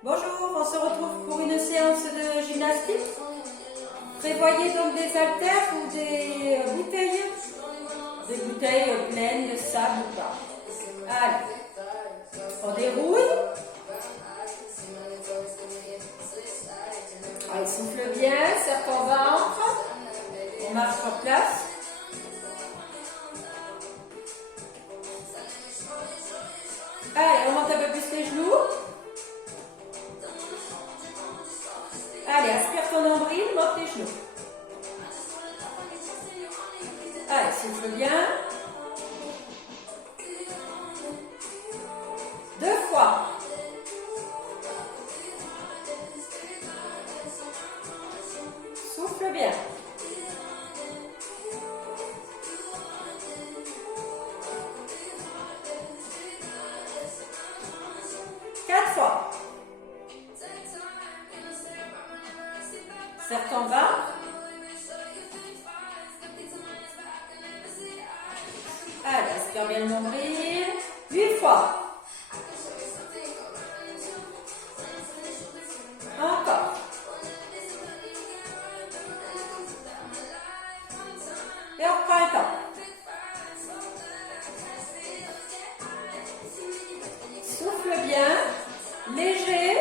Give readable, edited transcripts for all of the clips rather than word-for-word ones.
Bonjour, on se retrouve pour une séance de gymnastique. Prévoyez donc des haltères ou des bouteilles pleines de sable ou pas. Allez, on déroule. Allez, souffle bien, serre ton ventre. On marche sur place. Allez, on monte un peu plus les genoux. Allez, aspire ton nombril, monte tes genoux. Allez, souffle bien. 2 fois. Souffle bien. 4 fois. Serre ton bas. Allez, aspire bien le nombril. 8 fois. Encore. Et on reprend un temps. Souffle bien. Léger.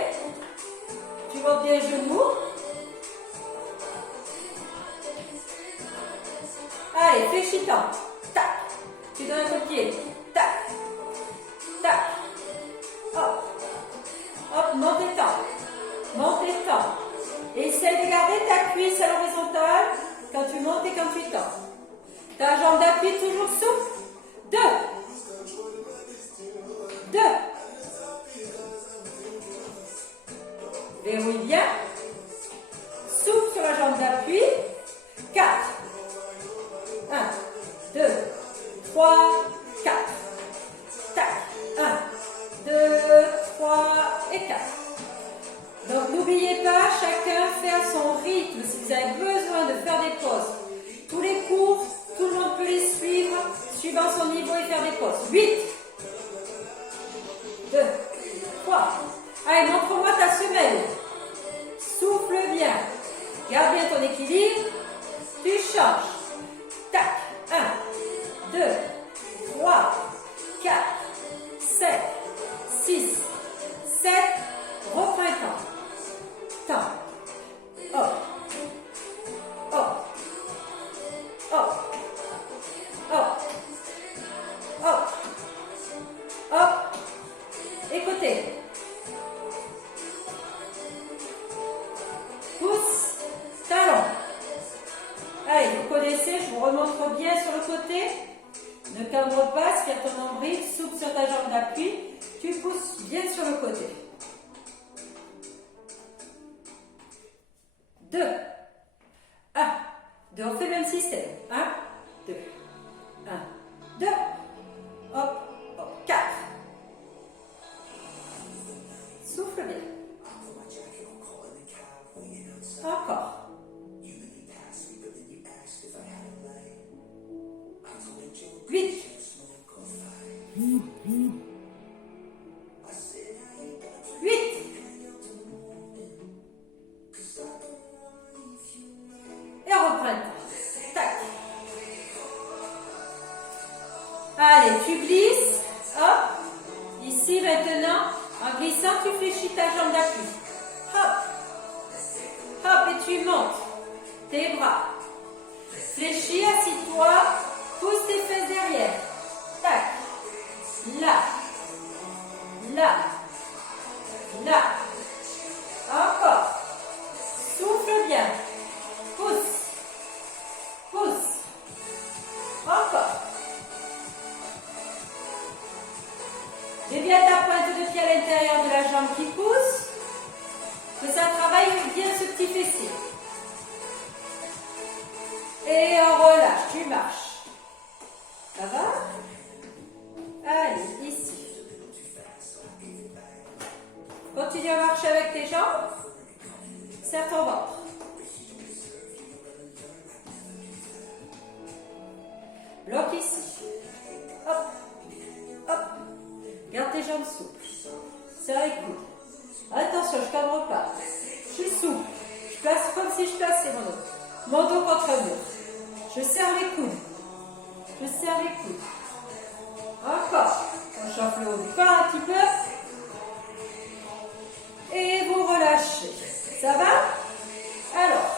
Tu montes bien les genoux. Allez, fléchitant. Tac. Tu donnes un coup de pied. Tac. Tac. Hop. Hop, monte et tends. Monte et tends. Et essaye de garder ta cuisse à l'horizontale quand tu montes et quand tu tends. Ta jambe d'appui toujours souple. 2. 2. Verrouille bien. Souple sur la jambe d'appui. 4. 1, 2, 3, 4. Tac. 1, 2, 3 et 4. Donc n'oubliez pas, chacun fait à son rythme. Si vous avez besoin de faire des pauses, tous les cours, tout le monde peut les suivre, suivant son niveau et faire des pauses. 8, 2, 3. Allez, montre-moi ta semelle. Souffle bien. Garde bien ton équilibre. Tu changes. Tac. 1, 2, 3, 4, 7, 6, 7. Reprends un temps. Temps. Hop. Hop. Hop. Hop. Hop. Hop. Et côté. Pouce. Talon. Allez, vous connaissez, je vous remontre bien sur le côté. Ne cambre pas, aspire ton nombril, souple sur ta jambe d'appui. Tu pousses bien sur le côté. 2. 1. 2. On fait le même système. 1, 2. 1, 2. Hop, hop. 4. Souffle bien. Encore. 8. 8. Et on reprend. Tac. Allez, tu glisses. Hop. Ici maintenant, en glissant, tu fléchis ta jambe d'appui. Hop. Hop, et tu montes tes bras. Fléchis, assis-toi. Pousse tes fesses derrière. Tac. Là. Là. Là. Encore. Souffle bien. Pousse. Pousse. Encore. J'ai bien ta pointe de pied à l'intérieur de la jambe qui pousse. Que ça travaille bien ce petit fessier. Et on relâche. Tu marches. Ça va? Allez, ici. Continue à marcher avec tes jambes. Serre ton ventre. Bloque ici. Hop. Hop. Garde tes jambes souples. Serre les coudes. Attention. repars. Je suis souple. Je place comme si je plaçais mon dos. Mon dos contre le mur. Je serre les coudes. Je serre les coudes. Encore. On chauffe le haut du corps un petit peu. Et vous relâchez. Ça va? Alors,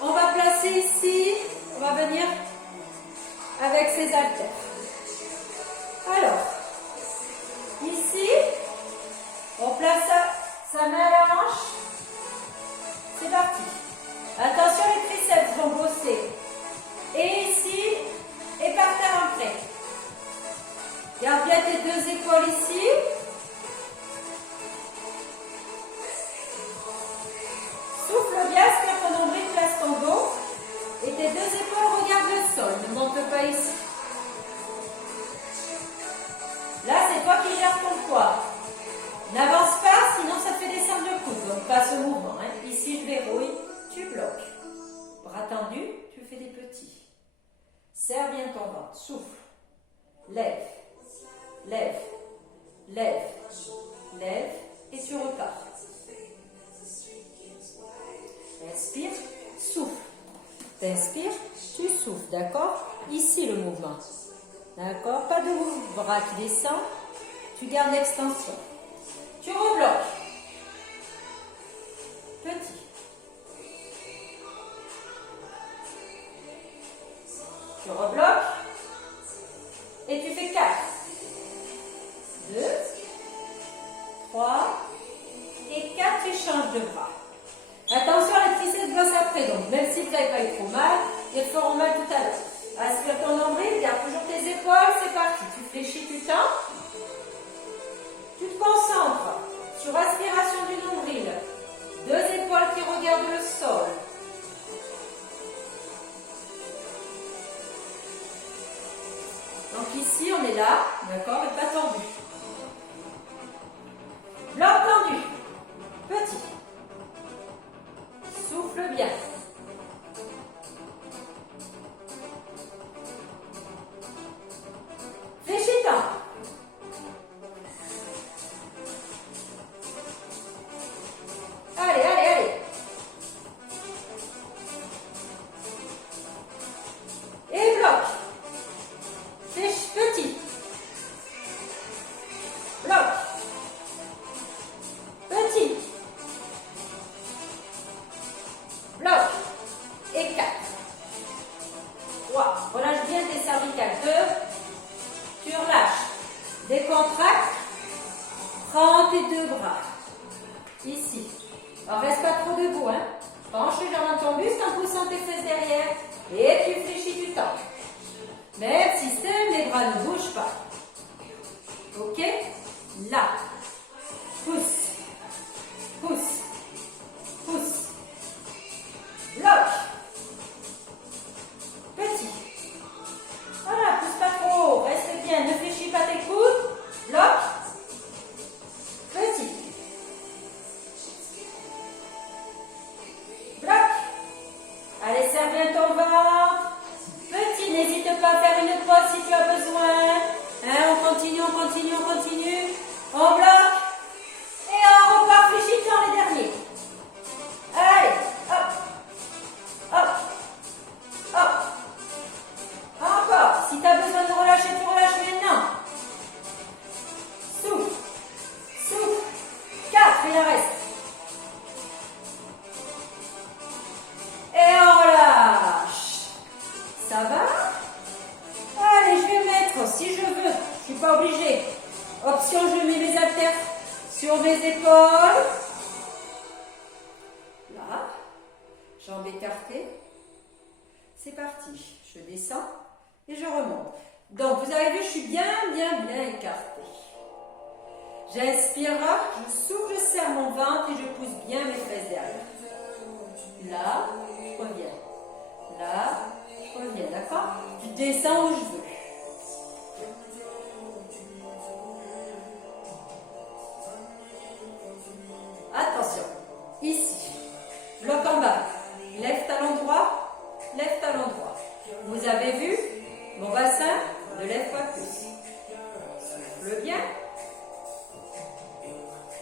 on va placer ici. On va venir avec ces haltères. Alors, ici, on place sa main à la hanche. C'est parti. Attention, les triceps vont bosser. Et ici, et par terre ancré. Garde bien tes deux épaules ici. Souffle bien, aspire ton nombril, place ton dos. Et tes deux épaules regardent le sol, ne monte pas ici. Là, c'est toi qui gères ton poids. N'avance pas, sinon ça te fait descendre le coude. Donc pas ce mouvement. Hein. Ici, je verrouille, tu bloques. Bras tendus, tu fais des petits. Serre bien ton ventre, souffle. Lève, lève, lève, lève, et tu repars. Inspire, souffle. T'inspires, tu souffles, d'accord? Ici le mouvement. D'accord? Pas de bras qui descend. Tu gardes l'extension. Tu rebloques. Petit. Tu rebloques. Et tu fais 4. 2, 3 et 4. Tu changes de bras. Attention, les triceps bossent après. Donc, même si vous n'avez pas eu trop mal, ils te feront mal tout à l'heure. Aspire ton nombril, garde toujours tes épaules, c'est parti. Tu fléchis, tu tends. Tu te concentres sur aspiration du nombril. Deux épaules qui regardent le sol. Donc ici, on est là, d'accord, mais pas tendu. Bloc tendu. Petit. Souffle bien. Fléchitant. Allez, allez, allez. Et bloc. Flèche petit. Bloc. Petit. Bloc. Et 4. 3. Relâche bien tes cervicales. 2. Tu relâches. Décontracte. Prends tes deux bras. Ici. Alors, reste pas trop debout. Hein. Penche légèrement ton buste en poussant tes fesses derrière. Et tu fléchis du temps. Même système, les bras ne bougent pas. Ok? Là. Pousse. Pousse. Pousse. Bloc. Petit. Voilà, pousse pas trop. Reste bien. Ne fléchis pas tes coudes. Bloc. Petit. Bloc. Allez, serre bien ton ventre. Petit, n'hésite pas à faire une pause si tu as besoin. Hein, on continue, on continue, on continue. On bloque. Et on repart fléchitant les derniers. Allez, hop. Hop. Hop. Encore. Si tu as besoin de relâcher, tu relâches maintenant. Souffle. Souffle. 4, il en reste. Et on relâche. Ça va? Allez, je vais mettre, si je veux, je ne suis pas obligée. Option, je mets mes haltères sur mes épaules. Là, jambes écartées. C'est parti. Je descends et je remonte. Donc, vous avez vu, je suis bien écartée. J'inspire, je souffle, je serre mon ventre et je pousse bien mes fesses derrière. Là, je reviens. Là, je reviens, d'accord? Tu descends où je veux. Attention, ici, bloc en bas, lève talon droit, lève talon droit. Vous avez vu, mon bassin ne lève pas plus. Souffle bien.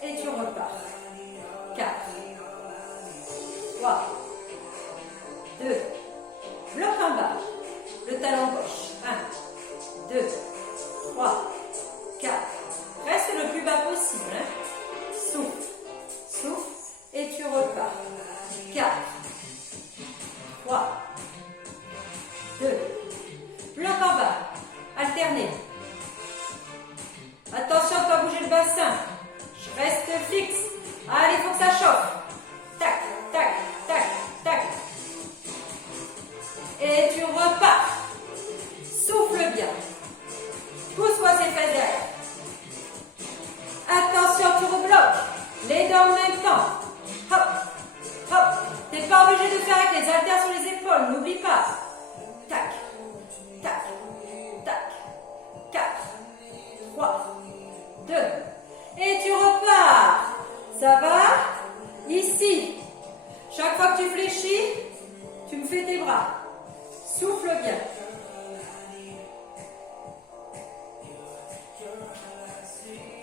Et et tu repars. 4, 3, 2, bloc en bas, le talon gauche. 1, 2, 3, 4. Reste le plus bas possible. Souffle, souffle et tu repars. 4, 3, 2, bloc en bas, alternez. Attention à ne pas bouger le bassin. Je reste fixe. Allez, il faut que ça chauffe. Tac, tac, tac, tac. Et tu repars. Souffle bien. Pousse-moi ces fesses derrière. Attention, tu rebloques. Les deux en même temps. Hop, hop. T'es pas obligé de faire avec les haltères sur les épaules. N'oublie pas. Tac, tac, tac. 4, 3, 2. Et tu repars. Ça va? Ici. Chaque fois que tu fléchis, tu me fais tes bras. Souffle bien.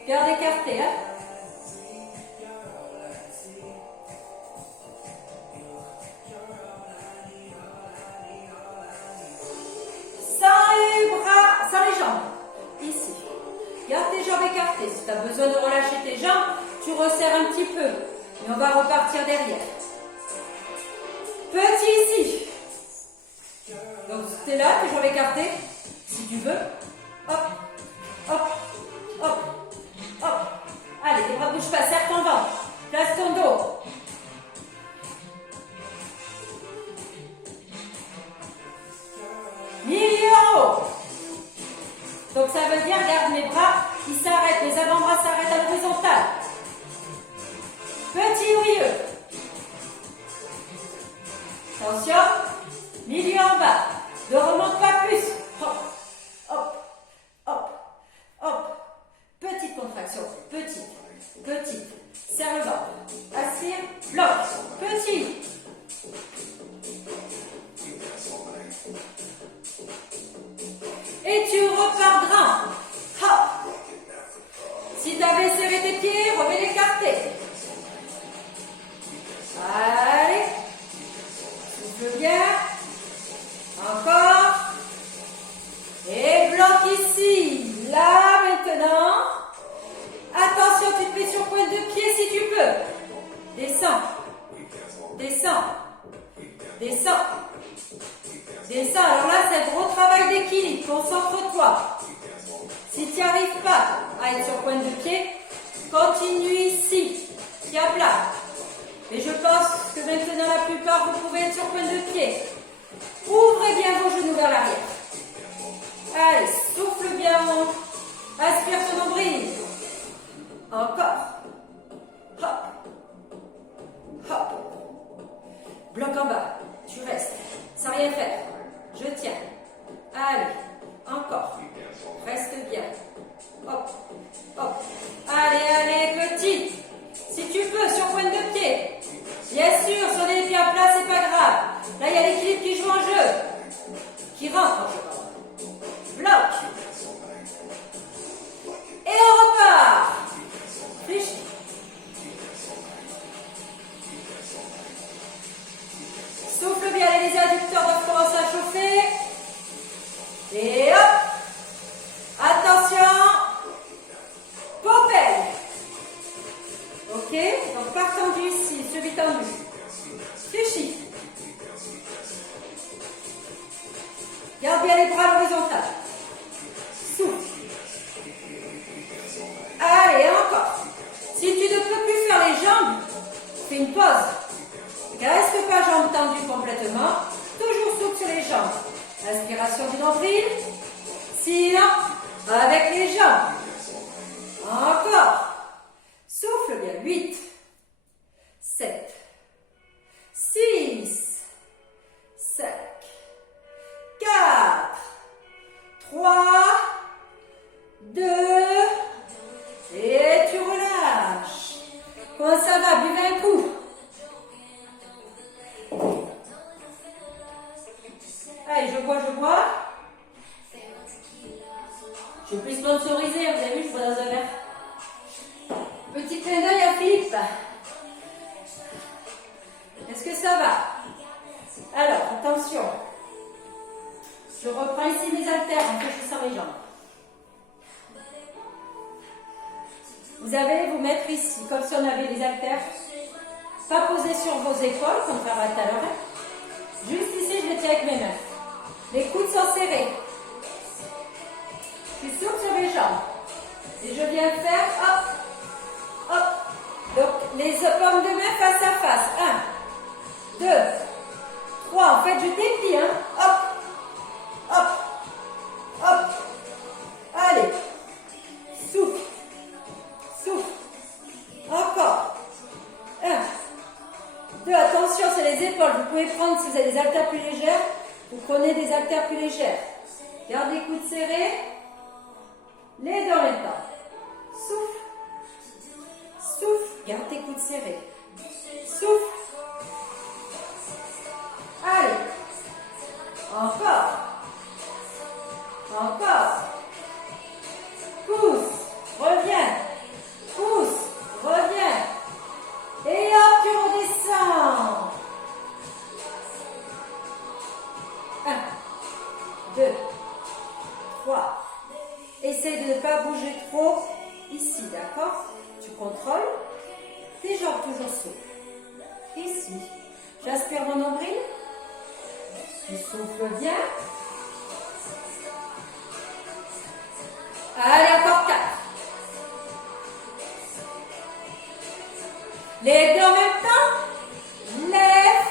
Garde écarté, hein? Sans les jambes. Ici. Garde tes jambes écartées. Si tu as besoin de relâcher tes jambes, tu resserres un petit peu. Mais on va repartir derrière. Petit ici. Donc tu es là, tes jambes écartées. Si tu veux. Hop, hop, hop, hop. Allez, les bras ne bougent pas, serre ton ventre. Place ton dos. Milieu en haut. Donc ça veut dire, regarde mes bras, ils s'arrêtent, les avant-bras s'arrêtent à l'horizontale. Petit au milieu. Attention, milieu en bas. Ne remonte pas plus. Hop, hop, hop, hop. Petite contraction, petite, petite. Serre le ventre. Aspire, bloc. Petit. Et tu repars grand. Hop. Si tu avais serré tes pieds, remets les écartés. Allez. Souffle bien. Encore. Et bloc ici. Là maintenant. Attention, tu te mets sur pointe de pied si tu peux. Descends. Descends. Descends. Descends. Alors là, c'est un gros travail d'équilibre. Concentre-toi. Si tu n'y arrives pas à être sur pointe de pied, continue ici. Pied à plat. Et je pense que maintenant, la plupart, vous pouvez être sur pointe de pied. Ouvrez bien vos genoux vers l'arrière. Allez, souffle bien. Aspire ton nombril. Encore. Hop. Hop. Bloc en bas. Tu restes. Sans rien faire. Je tiens. Allez. Encore. Reste bien. Hop. Hop. Allez, allez, petit. Si tu peux, sur pointe de pied. Bien sûr, sur les pieds à plat, c'est pas grave. Là, il y a l'équilibre qui joue en jeu. Qui rentre en jeu. Bloc. Et on repart. Fléchis. Souffle bien, les adducteurs doivent commencer à chauffer. Et hop. Attention. Popelle. Ok, donc pas tendu ici, celui tendu. Fléchis. Garde bien les bras à l'horizontale. Souffle. Allez, encore. Si tu ne peux plus faire les jambes, fais une pause. Reste pas jambes tendues complètement. Toujours souple sur les jambes. Inspiration du nombril. Sinon, avec les jambes. Encore. Souffle bien. 8, 7, 6, 5, 4, 3, 2, et tu relâches. Comment ça va? Buvez un coup. Allez, je bois. Je suis plus sponsorisée, vous avez vu, je bois dans un verre. Petit clin d'œil Philippe? Est-ce que ça va? Alors, attention. Je reprends ici mes haltères en fléchissant les jambes. Vous allez vous mettre ici, comme si on avait les haltères. Pas posés sur vos épaules, comme faire tout à l'heure. Juste ici, je les tiens avec mes mains. Les coudes sont serrés. Je suis souple sur les jambes. Et je viens faire, hop, hop. Donc, les paumes de main face à face. 1, 2, 3. En fait, je déplie, hein. Hop, hop, hop. Allez. Souffle. Souffle. Encore. 1, 2. Attention, c'est les épaules. Vous pouvez prendre, si vous avez des haltères plus légères, vous prenez des haltères plus légères. Garde les coudes serrés. Les deux en même temps. Souffle. Souffle. Garde tes coudes serrés. Souffle. Allez. Encore. Encore. Pousse. Reviens. Pousse. Reviens. Et hop, tu redescends. 1, 2, 3. Essaye de ne pas bouger trop ici, d'accord? Tu contrôles. Tes jambes toujours souples. Ici. J'aspire mon nombril. Je souffle bien. Allez, encore 4. Les deux en même temps. Lève.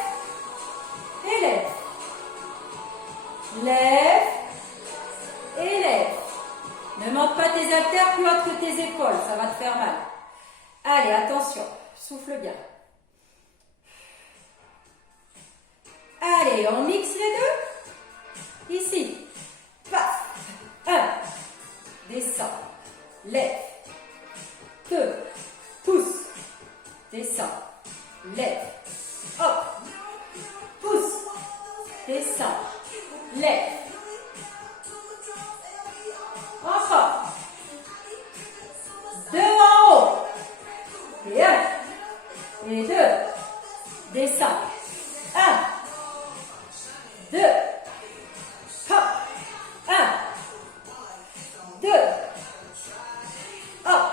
Et lève. Lève. Et lève. Ne monte pas tes haltères plus hautes que tes épaules. Ça va te faire mal. Allez, attention. Souffle bien. Allez, on mixe les deux. Ici. Paf. 1. Descends. Lève. 2. Pousse. Descends. Lève. Hop. Pousse. Descends. Lève. Encore. 2 en haut. Et 1. Et 2. Descends. 1. 2. Hop. 1. 2. Hop.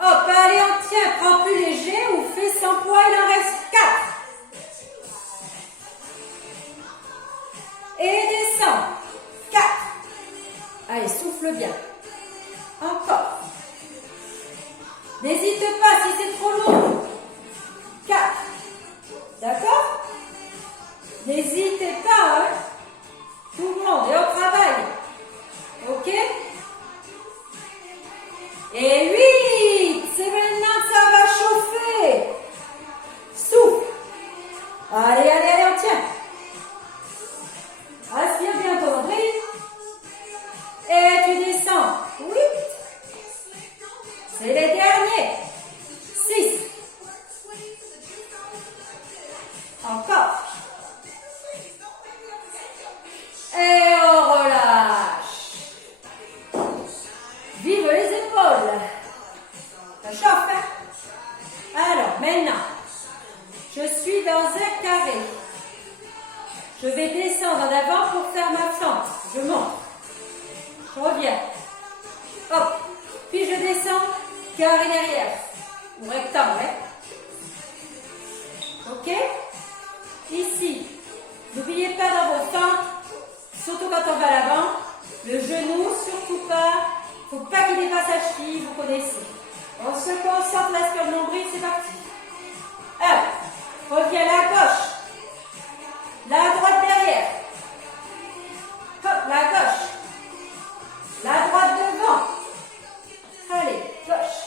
Hop. Allez, on tient. Prends plus léger ou fais sans poids. Il en reste 4. Et descends. 4. Allez, souffle bien. Encore. N'hésite pas si c'est trop long. 4. D'accord? N'hésitez pas, hein? Tout le monde est au travail. Ok? Et 8. C'est maintenant que ça va chauffer. Souffle. Allez, allez, allez, on tient. Aspire bien ton nombril. Et tu descends. 8. C'est les derniers. 6. Encore. Et on relâche. Vive les épaules. Ça chauffe, hein? Alors, maintenant, je suis dans un carré. Je vais descendre en avant pour faire ma fente. Je monte. Je reviens. Hop. Puis je descends. Carré derrière. Ou rectangle, hein? Ok? Ici. N'oubliez pas dans vos fentes, surtout quand on va à l'avant, le genou, surtout pas. Il ne faut pas qu'il dépasse la cheville, vous connaissez. On se concentre là sur le nombril, c'est parti. 1. Reviens la gauche. La droite derrière. Hop, la gauche. La droite devant. Allez, gauche.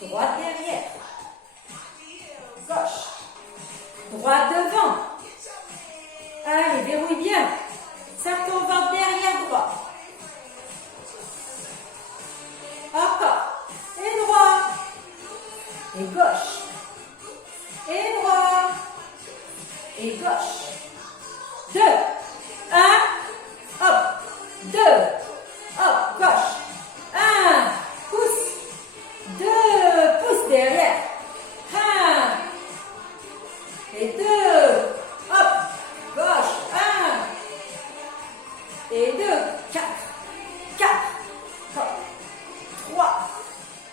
Droite derrière. Gauche. Droite devant. Allez, verrouille bien. Serre ton ventre derrière droit. Encore. Et droit. Et gauche. Et droit. Et gauche. 2. 1. Hop. 2. Hop. Gauche. 1. Pousse. 2.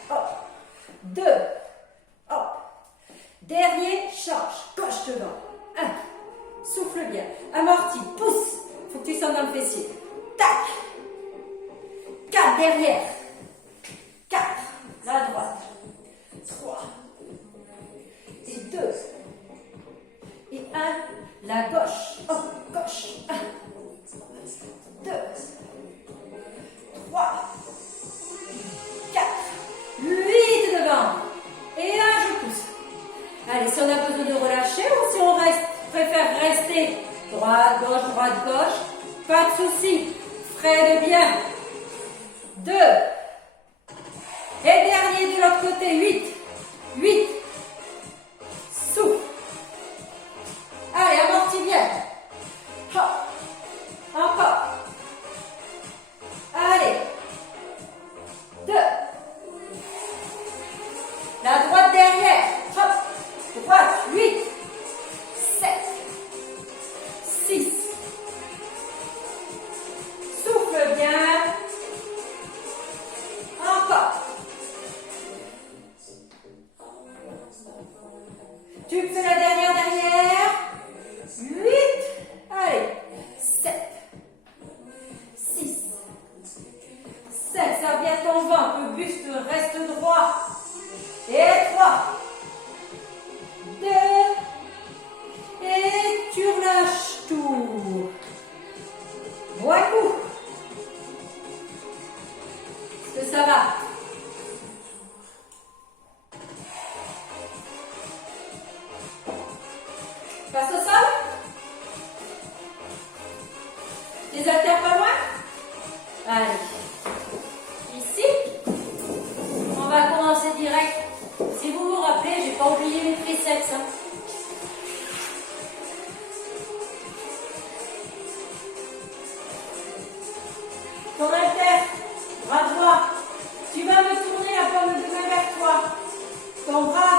hop. 2, hop. Dernier, change. Gauche devant. 1. Souffle bien. Amorti, pousse. Faut que tu sentes dans le fessier. Tac. 4 derrière. 4. La droite. 3. Et 2. Et 1. La gauche. Hop, gauche. 1. 2. 3. 4. 8 devant. Et 1, je pousse. Allez, si on a besoin de relâcher ou si on préfère rester droite, gauche, pas de souci. Freine bien. 2. Et dernier de l'autre côté, 8. 8. Souffle. Allez, amortis bien. Hop. Encore. Allez. 2. La droite derrière. Hop. Droite. 8. 7. 6. Souffle bien. Encore. Tu fais la dernière derrière. 8. Allez. 7. 6. 7. Ça vient ton ventre. Le buste reste droit. Et 3. 2. Et tu relâches tout. Bon coup. Est-ce que ça va? Passe au sol. Les haltères pas loin. Allez. Ici. On va commencer direct. Si vous vous rappelez, j'ai pas oublié mes triceps. Ton haltère, bras droit, tu vas me tourner la paume de main vers toi. Ton bras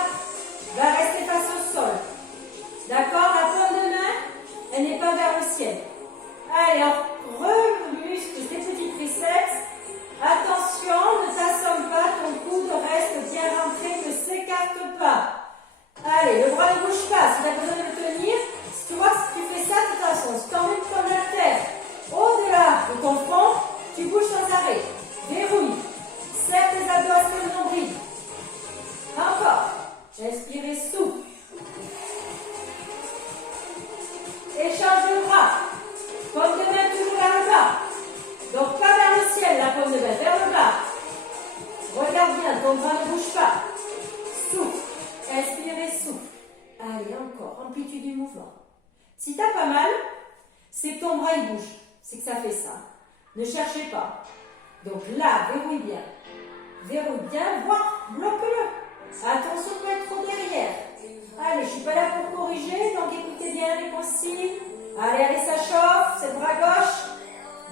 va rester face au sol. D'accord? La paume de main, elle n'est pas vers le ciel. Allez, on remuscle tes petits triceps. Attention, ne t'assomme pas, ton coude reste bien rentré, ne s'écarte pas. Allez, le bras ne bouge pas. Si tu as besoin de le tenir, tu vois, si tu fais ça, de toute façon, si tu emmènes ton haltère au-delà de ton front, tu bouges sans arrêt. Verrouille. Serre tes abdos sur le nombril. Encore. Inspirez, souffle. Échange le bras. Paume de main toujours vers le bas. Donc pas vers le ciel, la paume de main, vers le bas. Regarde bien, ton bras ne bouge pas. Souffle. Inspirez, souffle. Allez, encore. Amplitude du mouvement. Si tu n'as pas mal, c'est que ton bras il bouge. C'est que ça fait ça. Ne cherchez pas. Donc là, verrouille bien. Verrouille bien, voire bloque-le. Attention de ne pas être trop derrière. Allez, je ne suis pas là pour corriger, donc écoutez bien les consignes. Allez, allez, ça chauffe. C'est le bras gauche.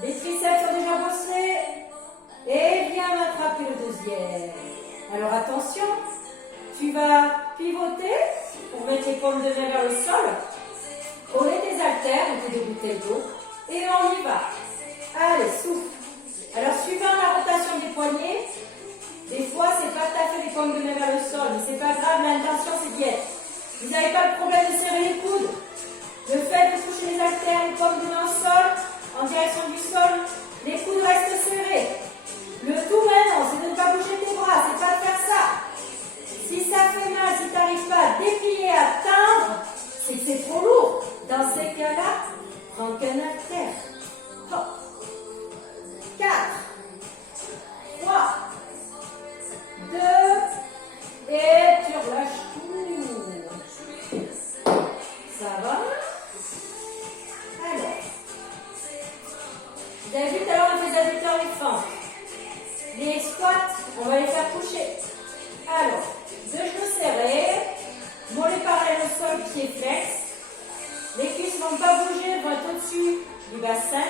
Les triceps sont déjà bossés. Et viens m'attraper le deuxième. Alors attention, tu vas pivoter pour mettre les paumes de main vers le sol. Connais tes haltères, on peut débuter le dos. Et on y va. Allez, souffle. Alors, suivant la rotation des poignets, des fois, c'est pas tout à fait les paumes de main vers le sol, mais c'est pas grave, l'intention, c'est d'y être. Vous n'avez pas le problème de serrer les coudes. Le fait de toucher les haltères, les paumes de main au sol, en direction du sol, les coudes restent serrés. Le tout maintenant, c'est de ne pas bouger tes bras, c'est pas de faire ça. Si ça fait mal, si tu n'arrives pas à déplier, à tendre, c'est que c'est trop lourd. Dans ces cas-là, prends qu'un haltère. Hop. 4, 3, 2, et tu relâches tout. Ça va? Alors, vous avez vu tout à l'heure, on fait des adducteurs les fentes. Les squats, on va les faire coucher. Alors, deux genoux serrés, mollets parallèles au sol, pieds flex. Les cuisses ne vont pas bouger, elles vont être au-dessus du bassin.